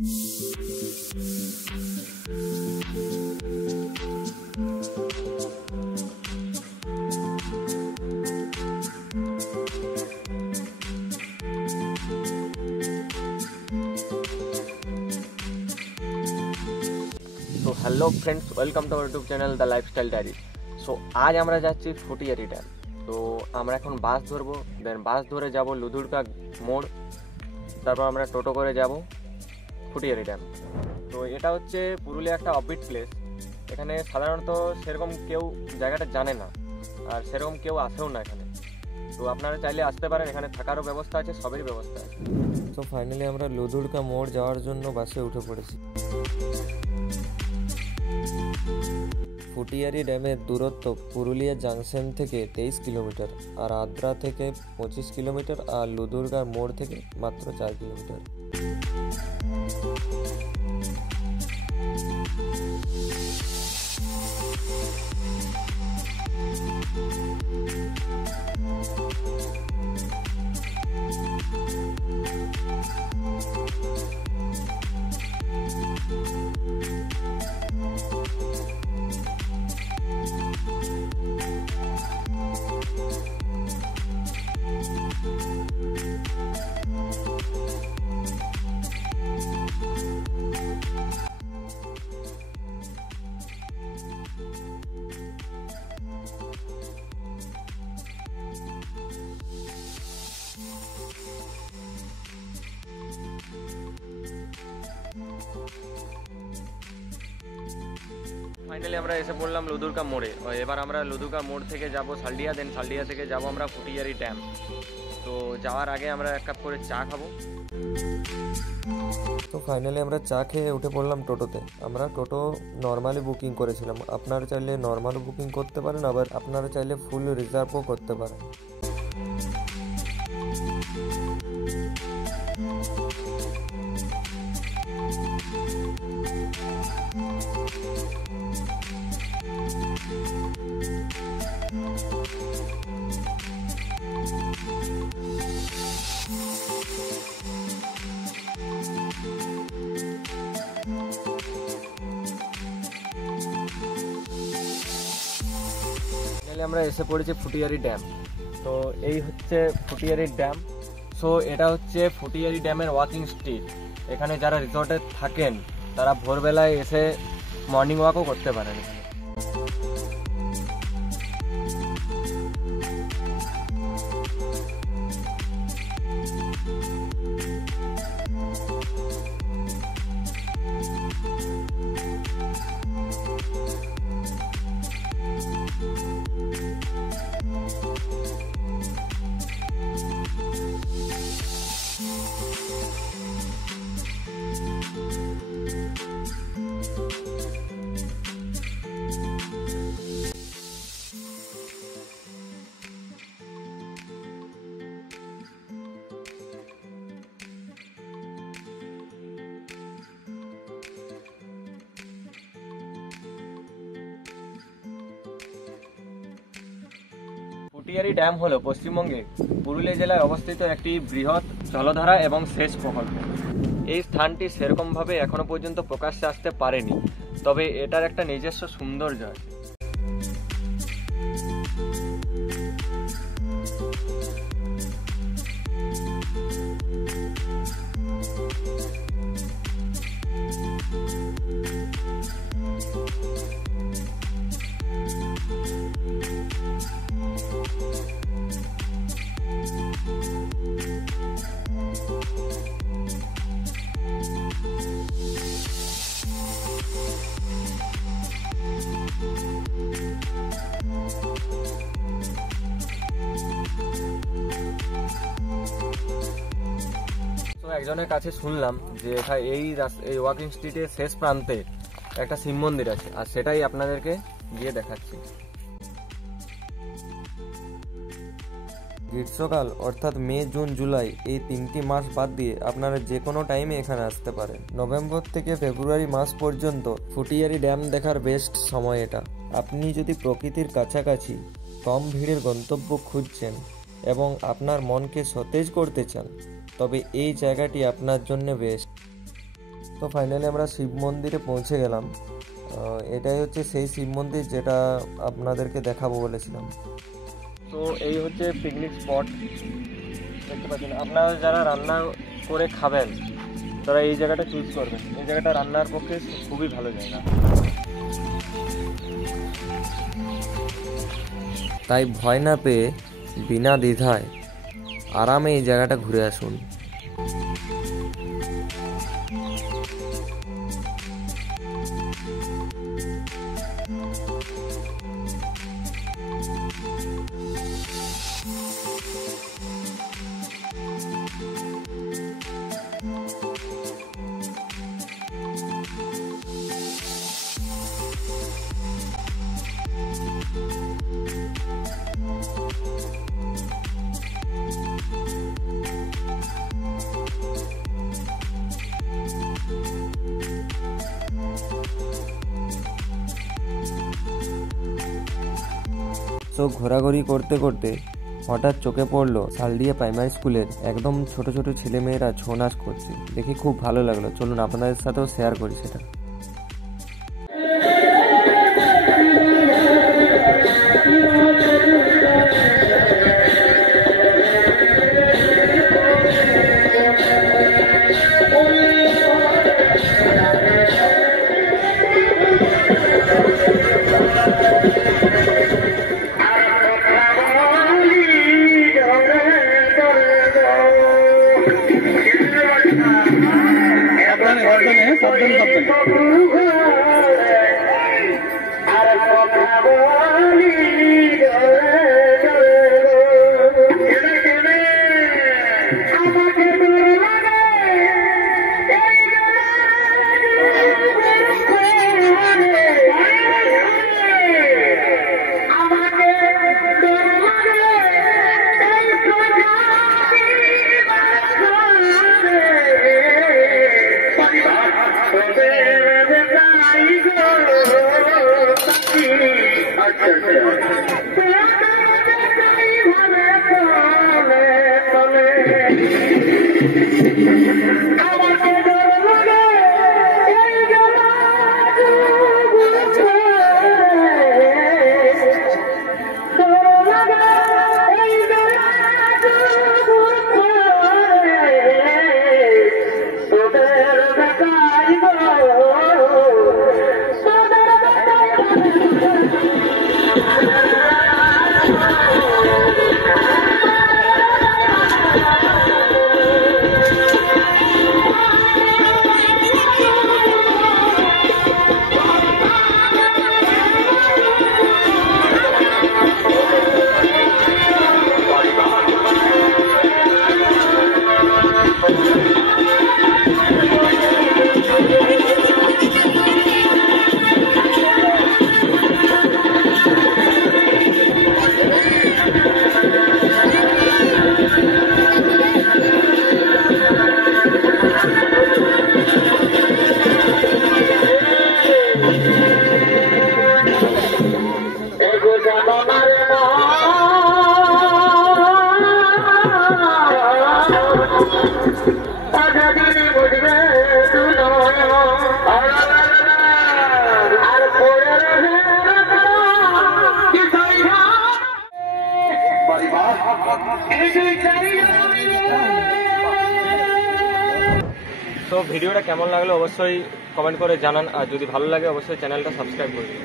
तो hello friends, welcome to our YouTube channel the lifestyle diary. So आज আমরা যাচ্ছি ফুটিয়ারি ড্যাম। তো আমরা এখন বাস ধরবো, দেন বাস ধরে যাব লুধুরকা মোড়, তারপর আমরা টোটো করে যাব ফুটিয়ারি ড্যাম। তো এটা হচ্ছে পুরুলিয়া একটা অফবিট প্লেস। এখানে সাধারণত সেরকম কেউ জায়গাটা জানে না, আর সেরকম কেউ আসেও না এখানে। তো আপনারা চাইলে আসতে পারেন, এখানে থাকারও ব্যবস্থা আছে, সবেরই ব্যবস্থা আছে। তো ফাইনালি আমরা লুধুরকা মোড় যাওয়ার জন্য বাসে উঠে পড়েছি। ফুটিয়ারি ড্যামের দূরত্ব পুরুলিয়া জাংশন থেকে 23 কিলোমিটার, আর আদ্রা থেকে 25 কিলোমিটার, আর লুধুরকার মোড় থেকে মাত্র 4 কিলোমিটার। ফাইনালি আমরা এসে পড়লাম লুধুরকা মোড়ে। এবার আমরা লুধুরকা মোড় থেকে যাব সালডিয়া, দেন সালডিয়া থেকে যাব আমরা ফুটিয়ারি ড্যাম। তো যাওয়ার আগে আমরা এক কাপ করে চা খাবো। তো ফাইনালি আমরা চা খেয়ে উঠে পড়লাম টোটোতে। আমরা টোটো নর্মালি বুকিং করেছিলাম, আপনারা চাইলে নর্মাল বুকিং করতে পারেন, আবার আপনারা চাইলে ফুল রিজার্ভও করতে পারেন। আমরা এসে পড়েছি ফুটিয়ারি ড্যাম। তো এই হচ্ছে ফুটিয়ারি ড্যাম। সো এটা হচ্ছে ফুটিয়ারি ড্যামের ওয়াকিং স্ট্রিট। এখানে যারা রিসর্টে থাকেন তারা ভোরবেলায় এসে মর্নিং ওয়াকও করতে পারেন এখানে। ফুটিয়ারি ড্যাম হলো পশ্চিমবঙ্গে পুরুলিয়া জেলায় অবস্থিত একটি বৃহৎ জলধারা এবং সেচ প্রকল্প। এই স্থানটি সেরকমভাবে এখনো পর্যন্ত প্রকাশ্যে আসতে পারেনি, তবে এটার একটা নিজস্ব সৌন্দর্য আছে। একজনের কাছে শুনলাম যে এই ওয়াকিং স্ট্রিটের শেষ প্রান্তে একটা শিব মন্দির আছে, আর সেটাই আপনাদেরকে গিয়ে দেখাচ্ছি। গ্রীষ্মকাল অর্থাৎ মে, জুন, জুলাই এই 3টি মাস বাদ দিয়ে আপনারা যে কোনো টাইমে এখানে আসতে পারেন। নভেম্বর থেকে ফেব্রুয়ারি মাস পর্যন্ত ফুটিয়ারি ড্যাম দেখার বেস্ট সময় এটা। আপনি যদি প্রকৃতির কাছাকাছি কম ভিড়ের গন্তব্য খুঁজছেন এবং আপনার মনকে সতেজ করতে চান, তবে এই জায়গাটি আপনার জন্য বেস্ট। তো ফাইনালি আমরা শিব মন্দিরে পৌঁছে গেলাম। এটাই হচ্ছে সেই শিব মন্দির যেটা আপনাদেরকে দেখাবো বলেছিলাম। তো এই হচ্ছে পিকনিক স্পট, দেখতে পাচ্ছেন। আপনারা যারা রান্না করে খাবেন তারা এই জায়গাটা চুজ করবেন। এই জায়গাটা রান্নার পক্ষে খুবই ভালো জায়গা। তাই ভয় না পেয়ে বিনা দ্বিধায় আরামে এই জায়গাটা ঘুরে আসুন। তো ঘোরাঘুরি করতে করতে হঠাৎ চোখে পড়লো শালডিয়া প্রাইমারি স্কুলের একদম ছোট ছোট ছেলেমেয়েরা ছৌ নাচ করছে। দেখে খুব ভালো লাগলো, চলুন আপনাদের সাথেও শেয়ার করি সেটা। তো ভিডিওটা কেমন লাগলো অবশ্যই কমেন্ট করে জানান, আর যদি ভালো লাগে অবশ্যই চ্যানেলটা সাবস্ক্রাইব করে দিন।